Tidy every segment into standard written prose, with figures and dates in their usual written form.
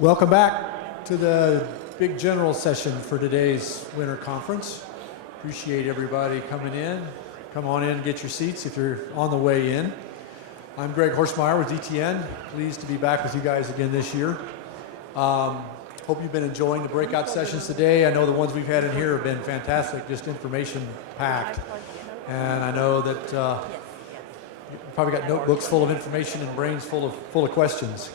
Welcome back to the big general session for today's winter conference. Appreciate everybody coming in. Come on in and get your seats if you're on the way in. I'm Greg Horstmeyer with DTN. Pleased to be back with you guys again this year. Hope you've been enjoying the breakout sessions today. I know the ones we've had in here have been fantastic, just information packed. And I know that you've probably got notebooks full of information and brains full of questions.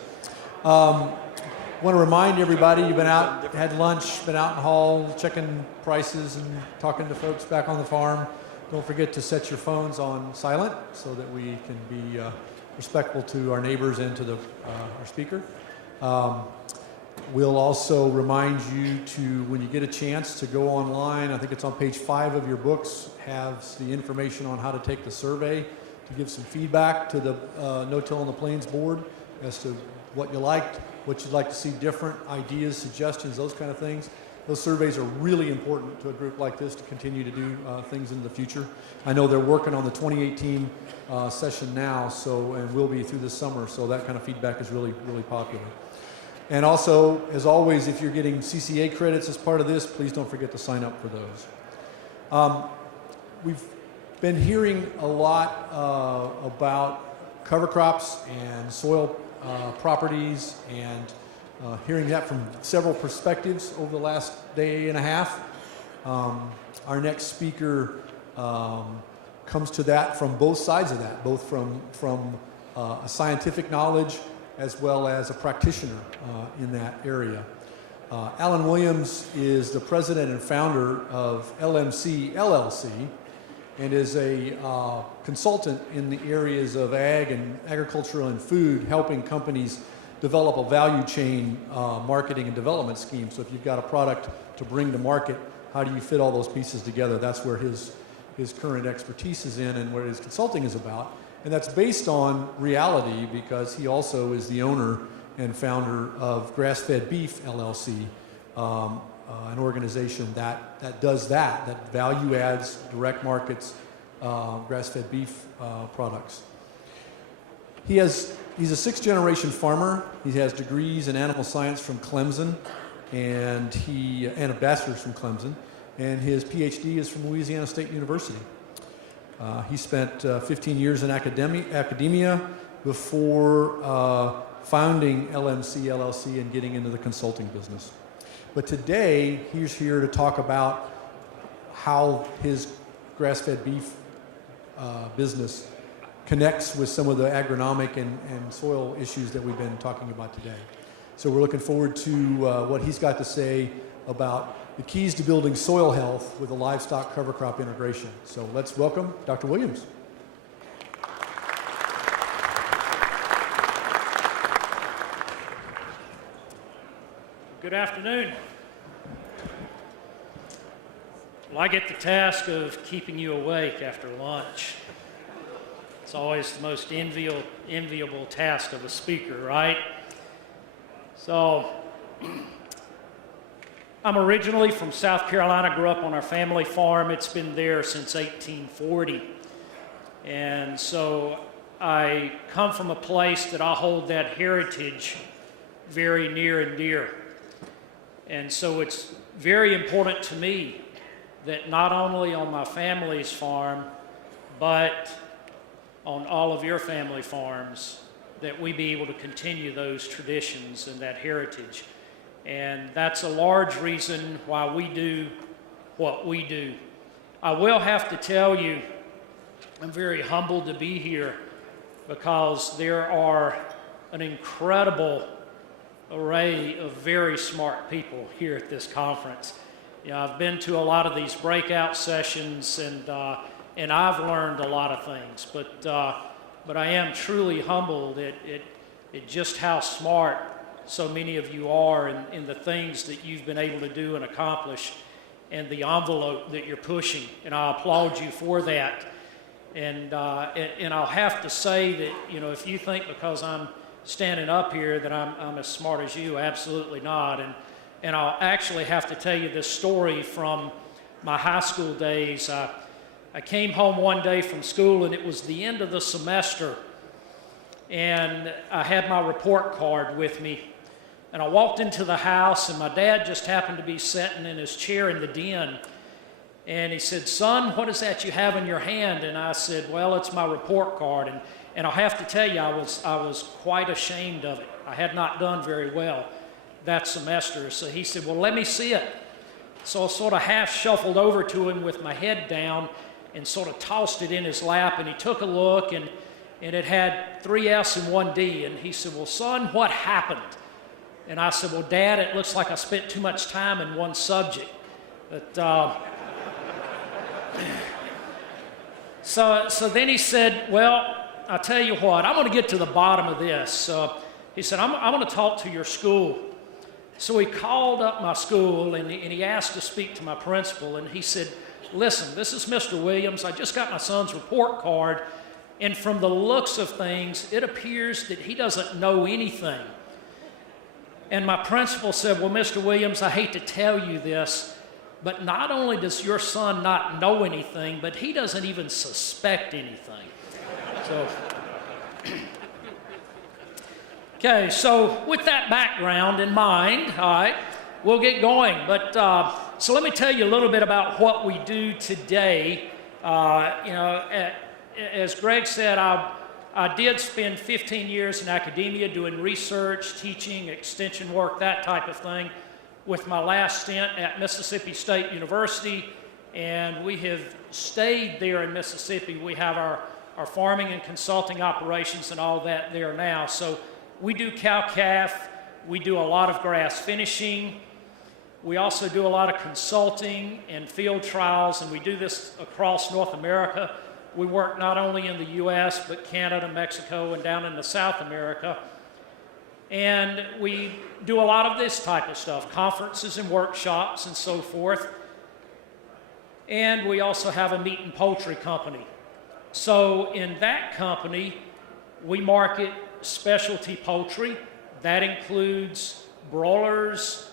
I want to remind everybody you've been out, had lunch, been out in the hall, checking prices and talking to folks back on the farm. Don't forget to set your phones on silent so that we can be respectful to our neighbors and to our speaker. We'll also remind you to, when you get a chance, to go online. I think it's on page 5 of your books, has the information on how to take the survey to give some feedback to the No-Till on the Plains board as to what you liked, what you'd like to see different, ideas, suggestions, those kind of things. Those surveys are really important to a group like this to continue to do things in the future. I know they're working on the 2018 session now, and will be through this summer, so that kind of feedback is really, really popular. And also, as always, if you're getting CCA credits as part of this, please don't forget to sign up for those. We've been hearing a lot about cover crops and soil properties, and hearing that from several perspectives over the last day and a half. Our next speaker comes to that from both sides of that, both from a scientific knowledge as well as a practitioner in that area. Alan Williams is the president and founder of LMC LLC, and is a consultant in the areas of ag and agricultural and food, helping companies develop a value chain marketing and development scheme. So if you've got a product to bring to market, how do you fit all those pieces together? That's where his current expertise is in and where his consulting is about. And that's based on reality, because he also is the owner and founder of Grass-Fed Beef LLC, an organization that does that value adds, direct markets, grass-fed beef products. He's a 6th-generation farmer. He has degrees in animal science from Clemson, and a bachelor's from Clemson, and his PhD is from Louisiana State University. He spent 15 years in academia before founding LMC LLC and getting into the consulting business. But today, he's here to talk about how his grass-fed beef business connects with some of the agronomic and soil issues that we've been talking about today. So we're looking forward to what he's got to say about the keys to building soil health with a livestock cover crop integration. So let's welcome Dr. Williams. Good afternoon. Well, I get the task of keeping you awake after lunch. It's always the most enviable task of a speaker, right? So, I'm originally from South Carolina, grew up on our family farm. It's been there since 1840. And so I come from a place that I hold that heritage very near and dear. And so it's very important to me that not only on my family's farm, but on all of your family farms, that we be able to continue those traditions and that heritage. And that's a large reason why we do what we do. I will have to tell you, I'm very humbled to be here, because there are an incredible array of very smart people here at this conference. You know, I've been to a lot of these breakout sessions, and I've learned a lot of things, but I am truly humbled at just how smart so many of you are in the things that you've been able to do and accomplish, and the envelope that you're pushing, and I applaud you for that. And I'll have to say that, you know, if you think because I'm standing up here that I'm as smart as you, absolutely not. And I'll actually have to tell you this story from my high school days. I came home one day from school, and it was the end of the semester, and I had my report card with me. And I walked into the house, and my dad just happened to be sitting in his chair in the den. And he said, "Son, what is that you have in your hand?" And I said, "Well, it's my report card." And I'll have to tell you, I was quite ashamed of it. I had not done very well that semester. So he said, "Well, let me see it." So I sort of half shuffled over to him with my head down and sort of tossed it in his lap. And he took a look, and it had 3 F's and 1 D. And he said, "Well, son, what happened?" And I said, "Well, Dad, it looks like I spent too much time in one subject." But, so then he said, "Well, I'll tell you what, I'm going to get to the bottom of this." He said, I'm going to talk to your school." So he called up my school, and he asked to speak to my principal. And he said, "Listen, this is Mr. Williams. I just got my son's report card, and from the looks of things, it appears that he doesn't know anything." And my principal said, "Well, Mr. Williams, I hate to tell you this, but not only does your son not know anything, but he doesn't even suspect anything." So, okay, so with that background in mind, all right, we'll get going. But so let me tell you a little bit about what we do today. As Greg said, I did spend 15 years in academia doing research, teaching, extension work, that type of thing, with my last stint at Mississippi State University. And we have stayed there in Mississippi. We have our farming and consulting operations and all that there now. So we do cow-calf. We do a lot of grass finishing. We also do a lot of consulting and field trials, and we do this across North America. We work not only in the U.S., but Canada, Mexico, and down into South America. And we do a lot of this type of stuff, conferences and workshops and so forth. And we also have a meat and poultry company. So in that company, we market specialty poultry. That includes broilers,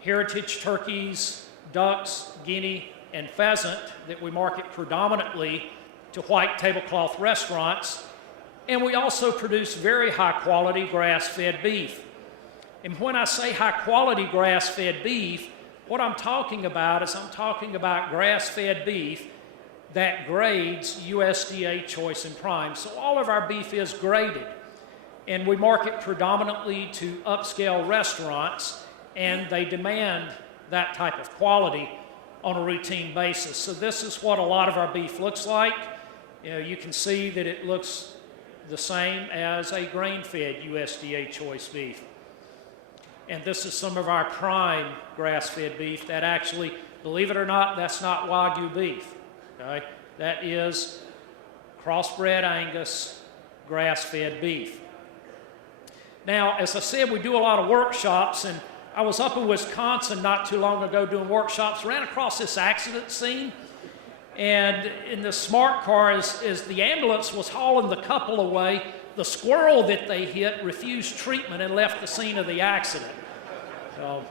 heritage turkeys, ducks, guinea, and pheasant that we market predominantly to white tablecloth restaurants. And we also produce very high quality grass-fed beef. And when I say high quality grass-fed beef, what I'm talking about is I'm talking about grass-fed beef that grades USDA Choice and Prime. So all of our beef is graded. And we market predominantly to upscale restaurants, and they demand that type of quality on a routine basis. So this is what a lot of our beef looks like. You can see that it looks the same as a grain-fed USDA Choice beef. And this is some of our prime grass-fed beef that actually, believe it or not, that's not Wagyu beef. Okay? That is crossbred Angus grass-fed beef. Now, as I said, we do a lot of workshops, and I was up in Wisconsin not too long ago doing workshops, ran across this accident scene, and in the smart car, as the ambulance was hauling the couple away, the squirrel that they hit refused treatment and left the scene of the accident. So,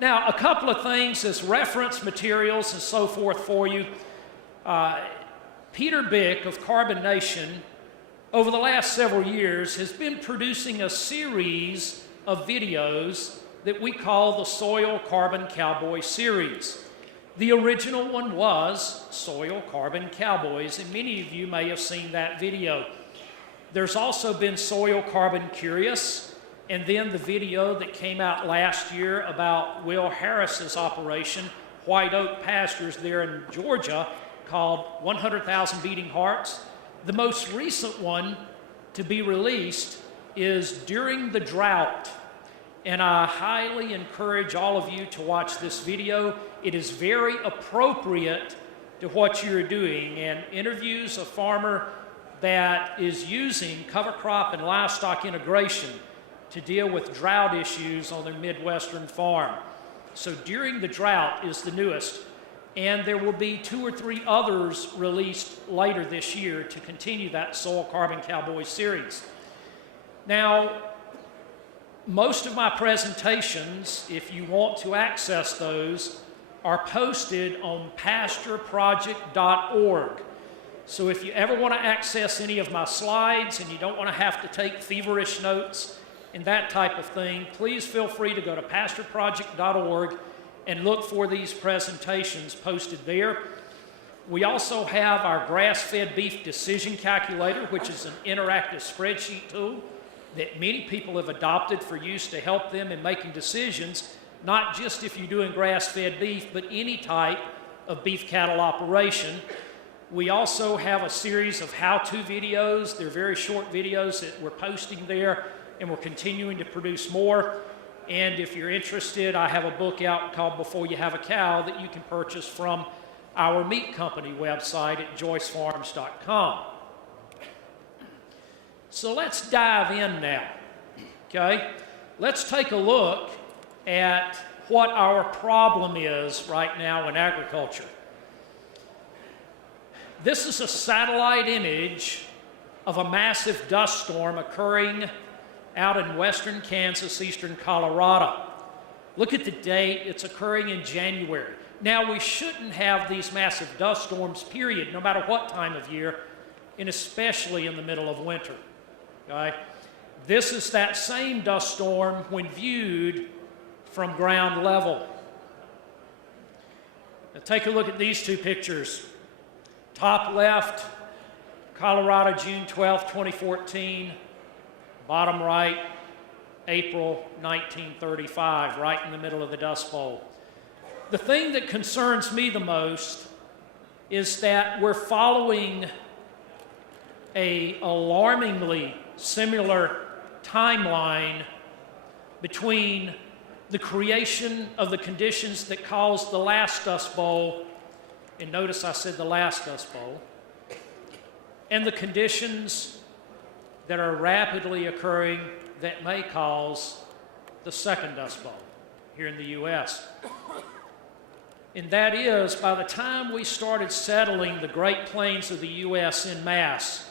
now, a couple of things as reference materials and so forth for you. Peter Bick of Carbon Nation, over the last several years, has been producing a series of videos that we call the Soil Carbon Cowboy series. The original one was Soil Carbon Cowboys, and many of you may have seen that video. There's also been Soil Carbon Curious, and then the video that came out last year about Will Harris's operation, White Oak Pastures there in Georgia, called 100,000 Beating Hearts. The most recent one to be released is During the Drought. And I highly encourage all of you to watch this video. It is very appropriate to what you're doing, and interviews a farmer that is using cover crop and livestock integration to deal with drought issues on their Midwestern farm. So During the Drought is the newest, and there will be 2 or 3 others released later this year to continue that Soil Carbon Cowboy series. Now, most of my presentations, if you want to access those, are posted on pastureproject.org. So if you ever want to access any of my slides and you don't want to have to take feverish notes, and that type of thing, please feel free to go to pastorproject.org and look for these presentations posted there. We also have our grass-fed beef decision calculator, which is an interactive spreadsheet tool that many people have adopted for use to help them in making decisions, not just if you're doing grass-fed beef, but any type of beef cattle operation. We also have a series of how-to videos. They're very short videos that we're posting there, and we're continuing to produce more. And if you're interested, I have a book out called Before You Have a Cow that you can purchase from our meat company website at joycefarms.com. So let's dive in now, okay? Let's take a look at what our problem is right now in agriculture. This is a satellite image of a massive dust storm occurring out in western Kansas, eastern Colorado. Look at the date, it's occurring in January. Now, we shouldn't have these massive dust storms, period, no matter what time of year, and especially in the middle of winter, okay? This is that same dust storm when viewed from ground level. Now, take a look at these two pictures. Top left, Colorado, June 12, 2014. Bottom right, April 1935, right in the middle of the Dust Bowl. The thing that concerns me the most is that we're following an alarmingly similar timeline between the creation of the conditions that caused the last Dust Bowl, and notice I said the last Dust Bowl, and the conditions that are rapidly occurring that may cause the second Dust Bowl here in the U.S. And that is, by the time we started settling the Great Plains of the U.S. en masse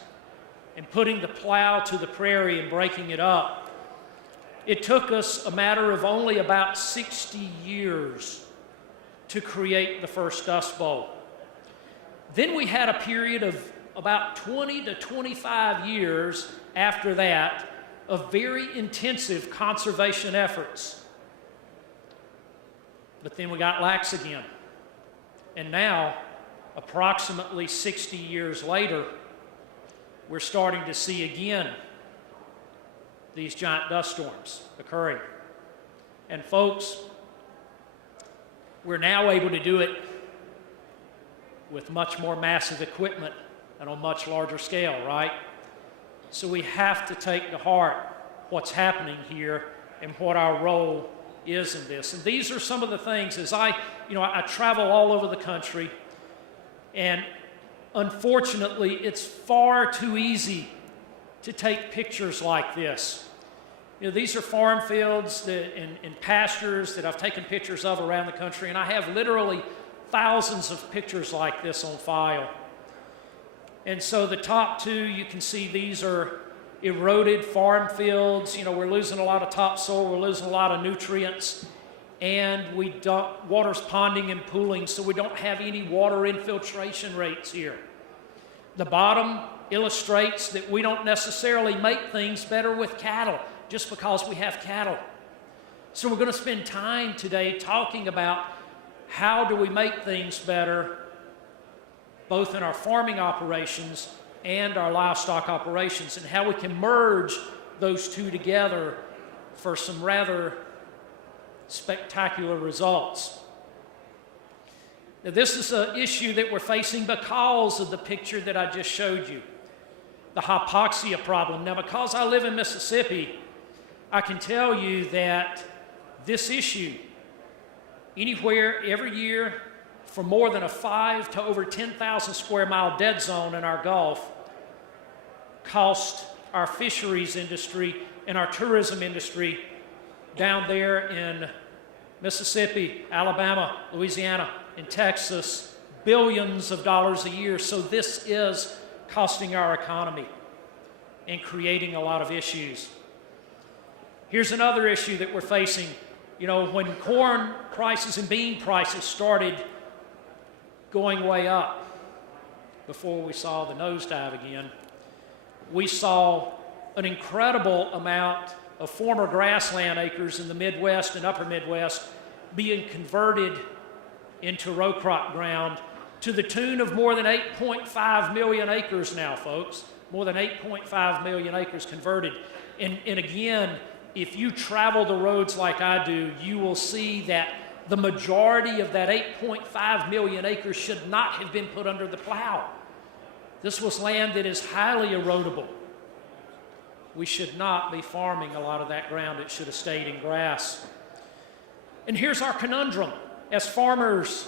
and putting the plow to the prairie and breaking it up, it took us a matter of only about 60 years to create the first Dust Bowl. Then we had a period of about 20 to 25 years after that of very intensive conservation efforts. But then we got lax again. And now, approximately 60 years later, we're starting to see again these giant dust storms occurring. And folks, we're now able to do it with much more massive equipment and on a much larger scale, right? So we have to take to heart what's happening here and what our role is in this. And these are some of the things as I travel all over the country, and unfortunately, it's far too easy to take pictures like this. You know, these are farm fields and pastures that I've taken pictures of around the country, and I have literally thousands of pictures like this on file. And so the top two, you can see these are eroded farm fields. You know, we're losing a lot of topsoil, we're losing a lot of nutrients, and water's ponding and pooling, so we don't have any water infiltration rates here. The bottom illustrates that we don't necessarily make things better with cattle just because we have cattle. So we're going to spend time today talking about how do we make things better both in our farming operations and our livestock operations, and how we can merge those two together for some rather spectacular results. Now, this is an issue that we're facing because of the picture that I just showed you, the hypoxia problem. Now, because I live in Mississippi, I can tell you that this issue, anywhere, every year, for more than a 5 to over 10,000 square mile dead zone in our Gulf, cost our fisheries industry and our tourism industry down there in Mississippi, Alabama, Louisiana, and Texas, billions of dollars a year. So this is costing our economy and creating a lot of issues. Here's another issue that we're facing. You know, when corn prices and bean prices started going way up before we saw the nosedive again, we saw an incredible amount of former grassland acres in the Midwest and upper Midwest being converted into row crop ground to the tune of more than 8.5 million acres now, folks. More than 8.5 million acres converted. And again, if you travel the roads like I do, you will see that the majority of that 8.5 million acres should not have been put under the plow. This was land that is highly erodible. We should not be farming a lot of that ground. It should have stayed in grass. And here's our conundrum as farmers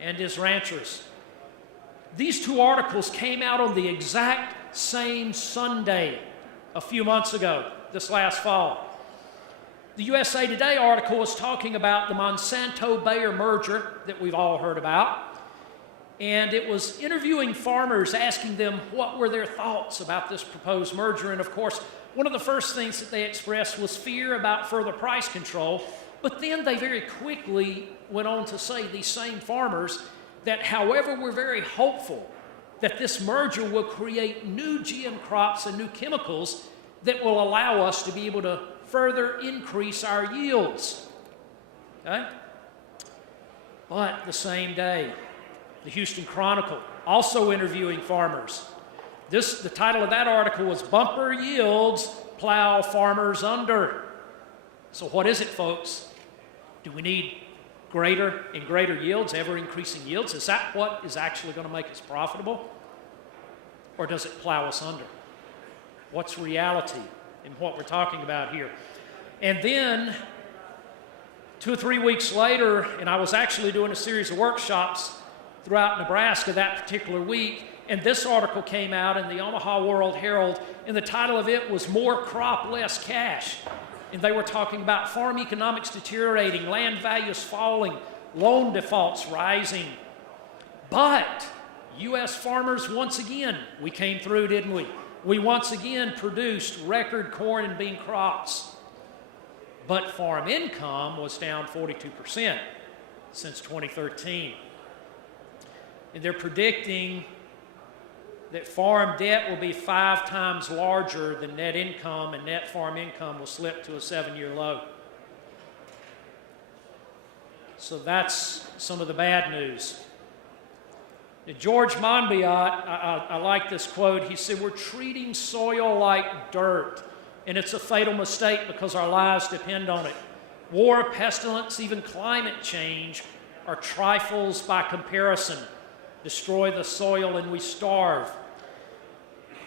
and as ranchers. These two articles came out on the exact same Sunday a few months ago, this last fall. The USA Today article was talking about the Monsanto-Bayer merger that we've all heard about. And it was interviewing farmers, asking them what were their thoughts about this proposed merger. And of course, one of the first things that they expressed was fear about further price control. But then they very quickly went on to say, these same farmers, that however, we're very hopeful that this merger will create new GM crops and new chemicals that will allow us to be able to further increase our yields. Okay? But the same day, the Houston Chronicle, also interviewing farmers. The title of that article was Bumper Yields Plow Farmers Under. So what is it, folks? Do we need greater and greater yields, ever-increasing yields? Is that what is actually going to make us profitable? Or does it plow us under? What's reality in what we're talking about here? And then 2 or 3 weeks later, and I was actually doing a series of workshops throughout Nebraska that particular week, and this article came out in the Omaha World Herald, and the title of it was More Crop, Less Cash. And they were talking about farm economics deteriorating, land values falling, loan defaults rising. But U.S. farmers, once again, we came through, didn't we? We once again produced record corn and bean crops. But farm income was down 42% since 2013. And they're predicting that farm debt will be 5 times larger than net income, and net farm income will slip to a 7-year low. So that's some of the bad news. Now, George Monbiot, I like this quote. He said, "We're treating soil like dirt, and it's a fatal mistake because our lives depend on it. War, pestilence, even climate change are trifles by comparison. Destroy the soil and we starve."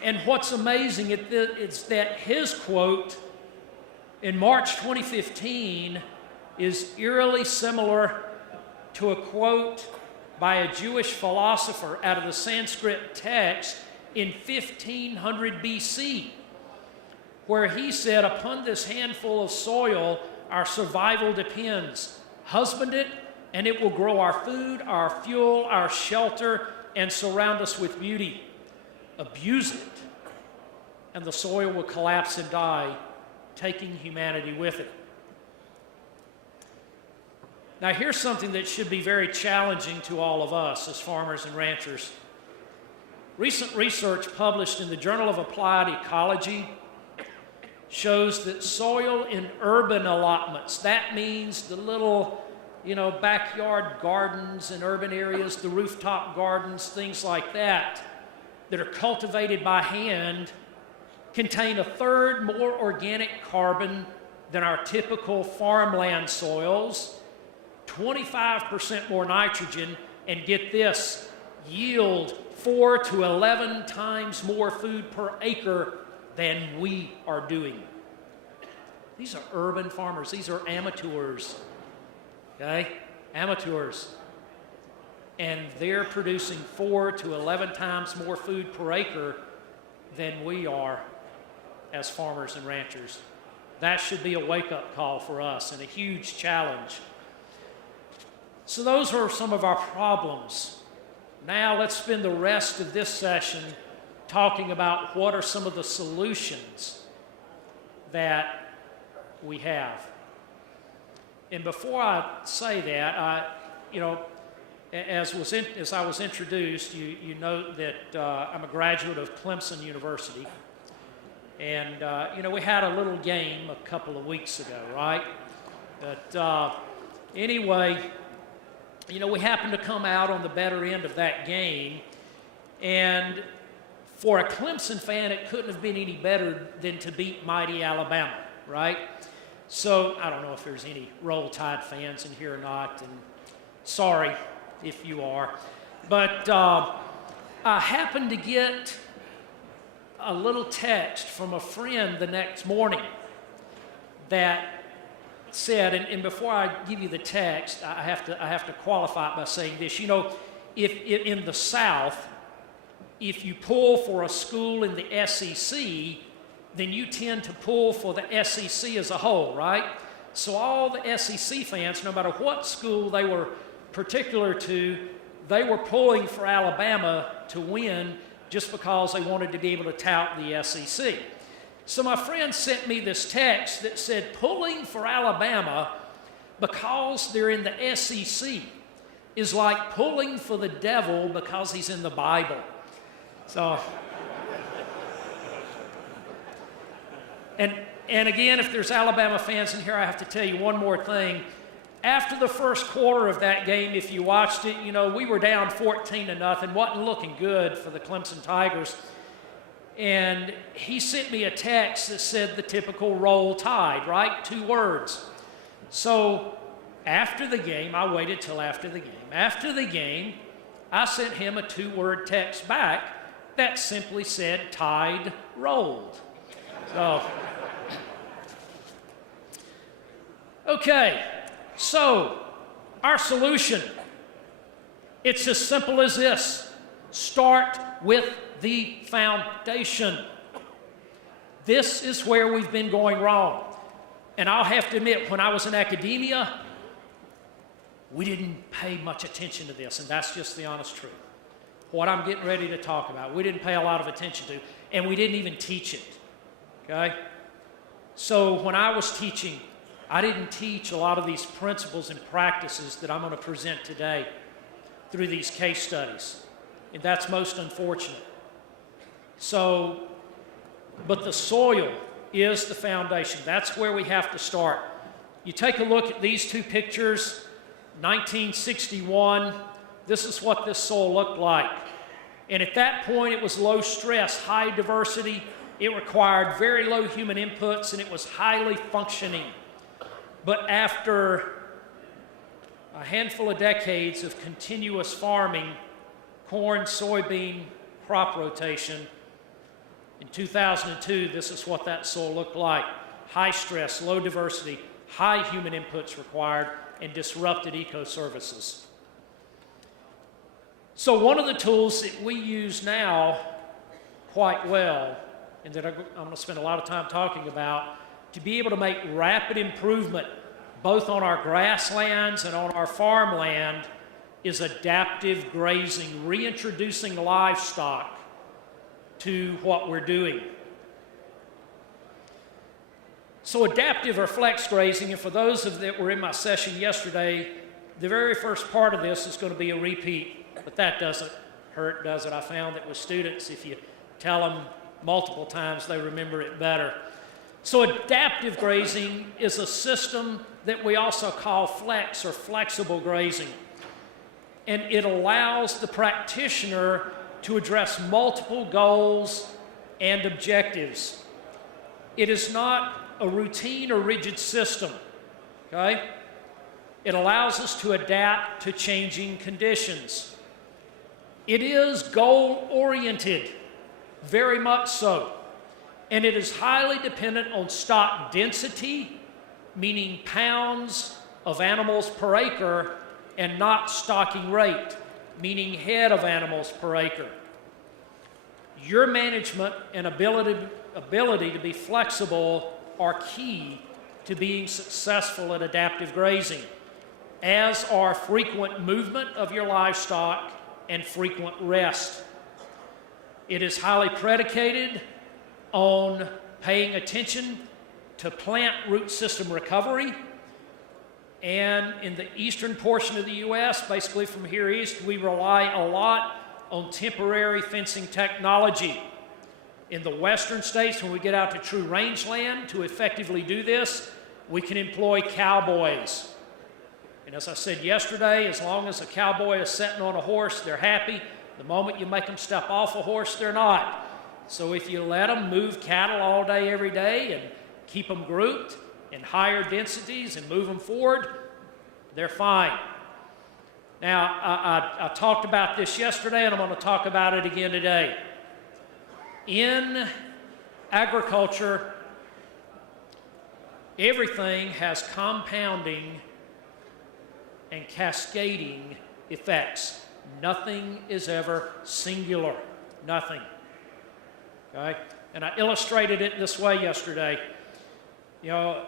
And what's amazing is that his quote in March 2015 is eerily similar to a quote by a Jewish philosopher out of the Sanskrit text in 1500 BC, where he said, "Upon this handful of soil, our survival depends. Husband it, and it will grow our food, our fuel, our shelter, and surround us with beauty. Abuse it, and the soil will collapse and die, taking humanity with it." Now, here's something that should be very challenging to all of us as farmers and ranchers. Recent research published in the Journal of Applied Ecology shows that soil in urban allotments, that means the little backyard gardens in urban areas, the rooftop gardens, things like that are cultivated by hand, contain 1/3 more organic carbon than our typical farmland soils, 25% more nitrogen, and get this, yield 4 to 11 times more food per acre than we are doing. These are urban farmers. These are amateurs. Okay? Amateurs. And they're producing 4 to 11 times more food per acre than we are as farmers and ranchers. That should be a wake-up call for us and a huge challenge. So those are some of our problems. Now let's spend the rest of this session talking about what are some of the solutions that we have. And before I say that, as I was introduced, you know that I'm a graduate of Clemson University. And, we had a little game a couple of weeks ago, right? But anyway, we happened to come out on the better end of that game. And for a Clemson fan, it couldn't have been any better than to beat mighty Alabama, right? So I don't know if there's any Roll Tide fans in here or not, and sorry if you are. But I happened to get a little text from a friend the next morning that said, and before I give you the text, I have to qualify it by saying this. If in the South, if you pull for a school in the SEC, then you tend to pull for the SEC as a whole, right? So all the SEC fans, no matter what school they were particular to, they were pulling for Alabama to win just because they wanted to be able to tout the SEC. So my friend sent me this text that said, pulling for Alabama because they're in the SEC is like pulling for the devil because he's in the Bible. So, and again, if there's Alabama fans in here, I have to tell you one more thing. After the first quarter of that game, if you watched it, we were down 14-0, wasn't looking good for the Clemson Tigers. And he sent me a text that said the typical Roll Tide, right? 2 words. So after the game, I waited till after the game. After the game, I sent him a 2-word text back that simply said, Tide rolled. So, okay, so our solution, it's as simple as this. Start with the foundation. This is where we've been going wrong. And I'll have to admit, when I was in academia, we didn't pay much attention to this, and that's just the honest truth. What I'm getting ready to talk about, we didn't pay a lot of attention to, and we didn't even teach it, okay? So when I was teaching, I didn't teach a lot of these principles and practices that I'm going to present today through these case studies, and that's most unfortunate. So, but the soil is the foundation. That's where we have to start. You take a look at these 2 pictures, 1961, this is what this soil looked like. And at that point, it was low stress, high diversity. It required very low human inputs, and it was highly functioning. But after a handful of decades of continuous farming, corn, soybean, crop rotation, in 2002, this is what that soil looked like. High stress, low diversity, high human inputs required, and disrupted ecoservices. So one of the tools that we use now quite well, and that I'm going to spend a lot of time talking about, to be able to make rapid improvement both on our grasslands and on our farmland, is adaptive grazing, reintroducing livestock to what we're doing. So adaptive or flex grazing, and for those of that were in my session yesterday, the very first part of this is going to be a repeat, but that doesn't hurt, does it? I found that with students, if you tell them multiple times, they remember it better. So adaptive grazing is a system that we also call flex or flexible grazing. And it allows the practitioner to address multiple goals and objectives. It is not a routine or rigid system, okay? It allows us to adapt to changing conditions. It is goal-oriented, very much so. And it is highly dependent on stock density, meaning pounds of animals per acre, and not stocking rate, meaning head of animals per acre. Your management and ability to be flexible are key to being successful at adaptive grazing, as are frequent movement of your livestock and frequent rest. It is highly predicated on paying attention to plant root system recovery. And in the eastern portion of the U.S., basically from here east, we rely a lot on temporary fencing technology. In the western states, when we get out to true rangeland, to effectively do this, we can employ cowboys. And as I said yesterday, as long as a cowboy is sitting on a horse, they're happy. The moment you make them step off a horse, they're not. So if you let them move cattle all day, every day, and keep them grouped in higher densities and move them forward, they're fine. Now, I talked about this yesterday, and I'm going to talk about it again today. In agriculture, everything has compounding and cascading effects. Nothing is ever singular. Nothing. Okay? And I illustrated it this way yesterday. You know,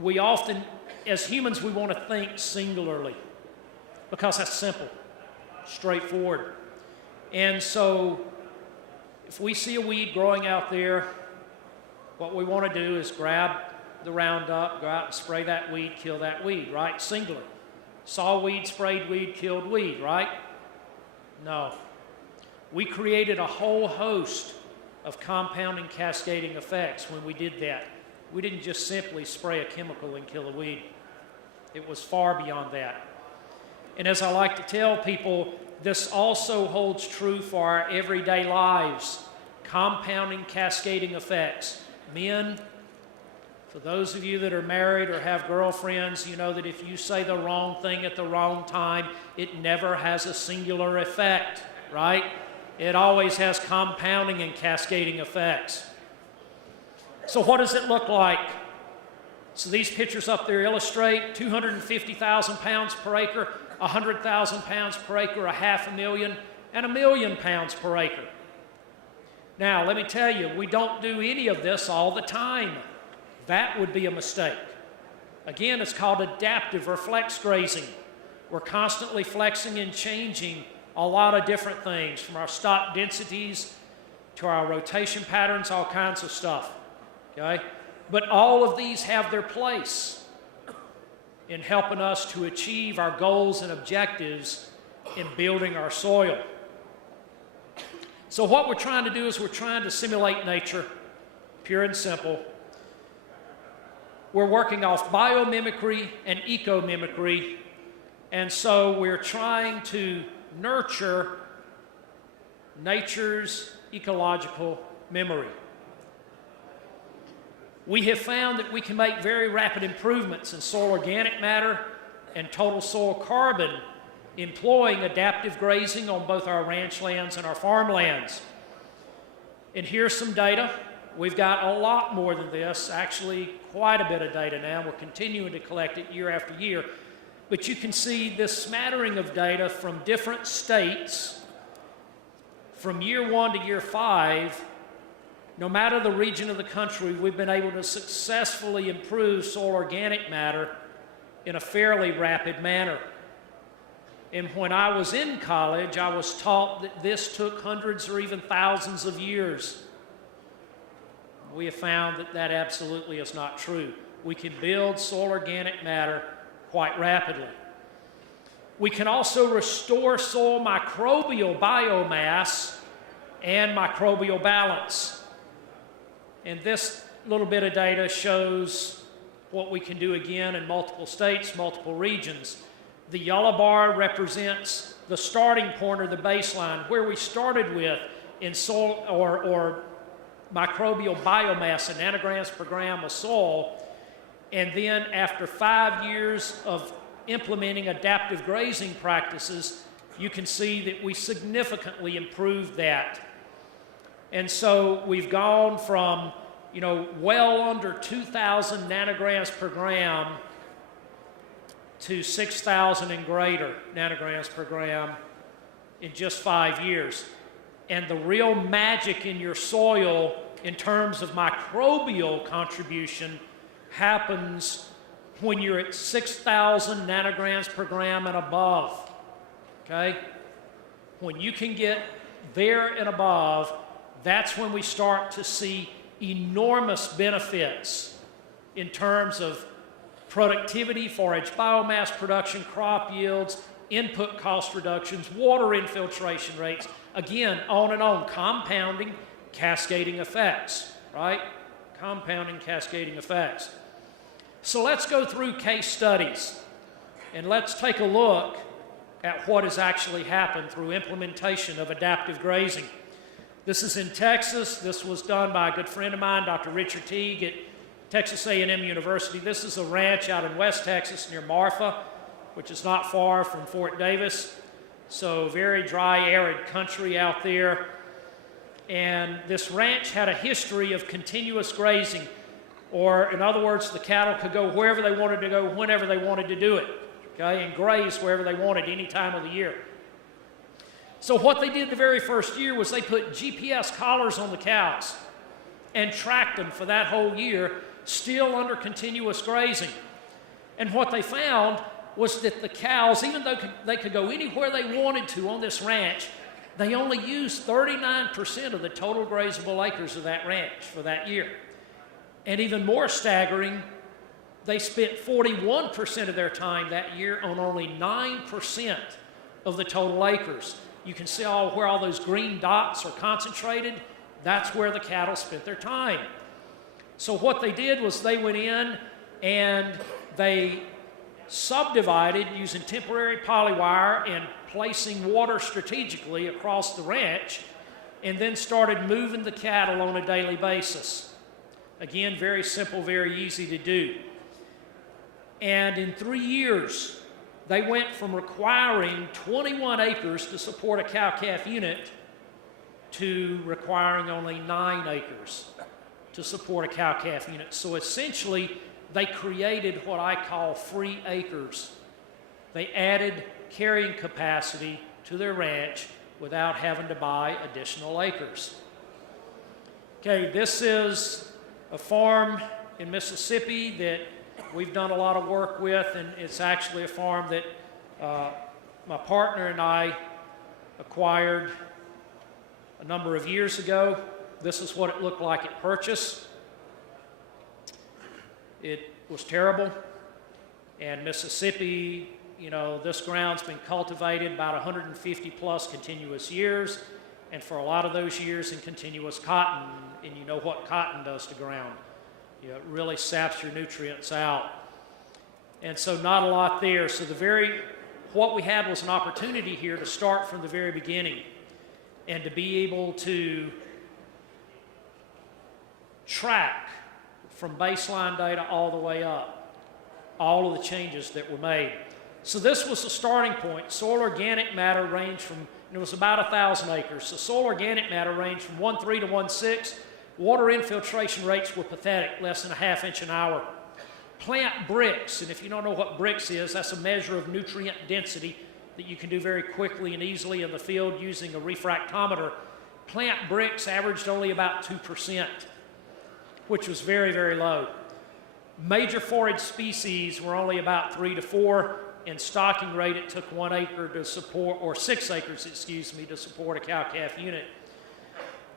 we often, as humans, we want to think singularly because that's simple, straightforward. And so, if we see a weed growing out there, what we want to do is grab the Roundup, go out and spray that weed, kill that weed, right? Singular. Saw weed, sprayed weed, killed weed, right? No. We created a whole host of compounding, cascading effects when we did that. We didn't just simply spray a chemical and kill a weed. It was far beyond that. And as I like to tell people, this also holds true for our everyday lives. Compounding, cascading effects. Men, for those of you that are married or have girlfriends, you know that if you say the wrong thing at the wrong time, it never has a singular effect, right? It always has compounding and cascading effects. So what does it look like? So these pictures up there illustrate 250,000 pounds per acre, 100,000 pounds per acre, 500,000, and 1,000,000 pounds per acre. Now, let me tell you, we don't do any of this all the time. That would be a mistake. Again, it's called adaptive or flex grazing. We're constantly flexing and changing a lot of different things, from our stock densities to our rotation patterns, all kinds of stuff. Okay? But all of these have their place in helping us to achieve our goals and objectives in building our soil. So what we're trying to do is we're trying to simulate nature, pure and simple. We're working off biomimicry and ecomimicry, and so we're trying to nurture nature's ecological memory. We have found that we can make very rapid improvements in soil organic matter and total soil carbon employing adaptive grazing on both our ranch lands and our farmlands. And here's some data. We've got a lot more than this, actually quite a bit of data now. We're continuing to collect it year after year. But you can see this smattering of data from different states from year 1 to year 5. No matter the region of the country, we've been able to successfully improve soil organic matter in a fairly rapid manner. And when I was in college, I was taught that this took hundreds or even thousands of years. We have found that that absolutely is not true. We can build soil organic matter quite rapidly. We can also restore soil microbial biomass and microbial balance. And this little bit of data shows what we can do again in multiple states, multiple regions. The yellow bar represents the starting point or the baseline, where we started with in soil or microbial biomass in nanograms per gram of soil. And then after 5 years of implementing adaptive grazing practices, you can see that we significantly improved that. And so we've gone from, well under 2,000 nanograms per gram to 6,000 and greater nanograms per gram in just 5 years. And the real magic in your soil in terms of microbial contribution happens when you're at 6,000 nanograms per gram and above, okay? When you can get there and above, that's when we start to see enormous benefits in terms of productivity, forage biomass production, crop yields, input cost reductions, water infiltration rates, again, on and on, compounding cascading effects, right? Compounding cascading effects. So let's go through case studies and let's take a look at what has actually happened through implementation of adaptive grazing. This is in Texas. This was done by a good friend of mine, Dr. Richard Teague at Texas A&M University. This is a ranch out in West Texas near Marfa, which is not far from Fort Davis. So very dry, arid country out there. And this ranch had a history of continuous grazing, or in other words, the cattle could go wherever they wanted to go, whenever they wanted to do it, okay, and graze wherever they wanted, any time of the year. So what they did the very first year was they put GPS collars on the cows and tracked them for that whole year, still under continuous grazing. And what they found was that the cows, even though they could go anywhere they wanted to on this ranch, they only used 39% of the total grazable acres of that ranch for that year. And even more staggering, they spent 41% of their time that year on only 9% of the total acres. You can see where all those green dots are concentrated. That's where the cattle spent their time. So what they did was they went in and they subdivided using temporary polywire and placing water strategically across the ranch, and then started moving the cattle on a daily basis. Again, very simple, very easy to do. And in 3 years, they went from requiring 21 acres to support a cow-calf unit to requiring only 9 acres to support a cow-calf unit. So essentially, they created what I call free acres. They added carrying capacity to their ranch without having to buy additional acres. Okay, this is a farm in Mississippi that we've done a lot of work with, and it's actually a farm that my partner and I acquired a number of years ago. This is what it looked like at purchase. It was terrible, and Mississippi, you know, this ground's been cultivated about 150 plus continuous years, and for a lot of those years in continuous cotton, and you know what cotton does to ground. You know, it really saps your nutrients out. And so not a lot there. So what we had was an opportunity here to start from the very beginning and to be able to track from baseline data all the way up, all of the changes that were made. So this was the starting point. Soil organic matter ranged from, it was about 1,000 acres. So soil organic matter ranged from 1.3 to 1.6. Water infiltration rates were pathetic, less than a half inch an hour. Plant bricks, and if you don't know what bricks is, that's a measure of nutrient density that you can do very quickly and easily in the field using a refractometer. Plant bricks averaged only about 2%, which was very, very low. Major forage species were only about 3 to 4, and stocking rate, it took 1 acre to support, or 6 acres, excuse me, to support a cow-calf unit.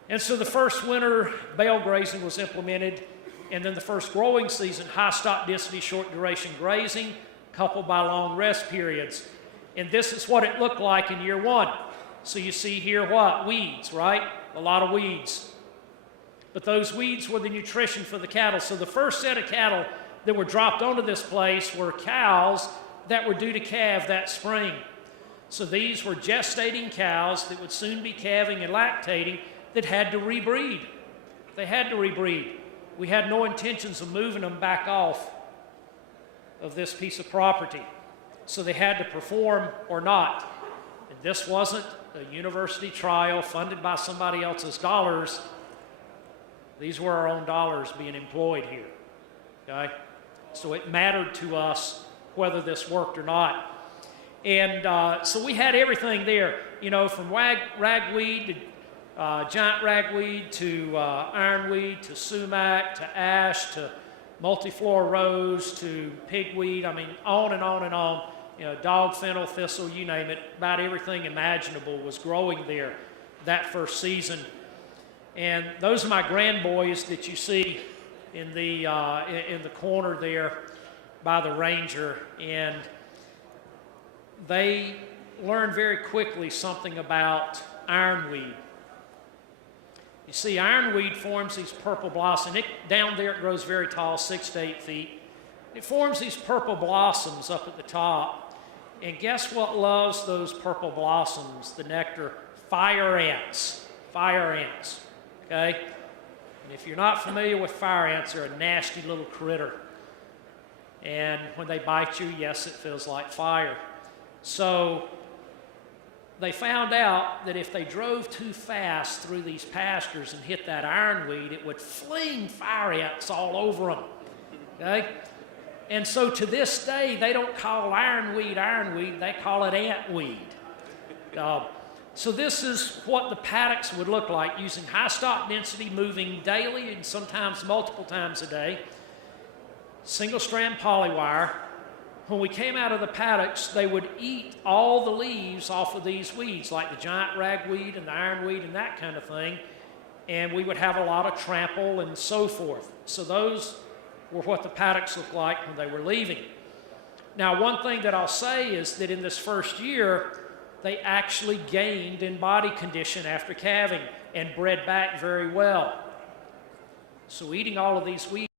And so the first winter, bale grazing was implemented, and then the first growing season, high stock density, short duration grazing, coupled by long rest periods. And this is what it looked like in year 1. So you see here what? Weeds, right? A lot of weeds. But those weeds were the nutrition for the cattle. So the first set of cattle that were dropped onto this place were cows that were due to calve that spring. So these were gestating cows that would soon be calving and lactating that had to rebreed. They had to rebreed. We had no intentions of moving them back off of this piece of property. So they had to perform or not. And this wasn't a university trial funded by somebody else's dollars. These were our own dollars being employed here, okay? So it mattered to us whether this worked or not. And so we had everything there, you know, from ragweed to giant ragweed to ironweed to sumac to ash to multiflora rose to pigweed. I mean, on and on and on. You know, dog fennel, thistle, you name it. About everything imaginable was growing there that first season. And those are my grandboys that you see in the corner there by the ranger. And they learned very quickly something about ironweed. You see, ironweed forms these purple blossoms. Down there it grows very tall, 6 to 8 feet. It forms these purple blossoms up at the top. And guess what loves those purple blossoms, the nectar? Fire ants. Fire ants, okay? And if you're not familiar with fire ants, they're a nasty little critter. And when they bite you, yes, it feels like fire. So they found out that if they drove too fast through these pastures and hit that ironweed, it would fling fire ants all over them, okay? And so to this day, they don't call ironweed ironweed, they call it antweed. So this is what the paddocks would look like, using high stock density, moving daily and sometimes multiple times a day. Single strand polywire. When we came out of the paddocks, they would eat all the leaves off of these weeds, like the giant ragweed and the ironweed and that kind of thing. And we would have a lot of trample and so forth. So those were what the paddocks looked like when they were leaving. Now, one thing that I'll say is that in this first year, they actually gained in body condition after calving and bred back very well. So eating all of these weeds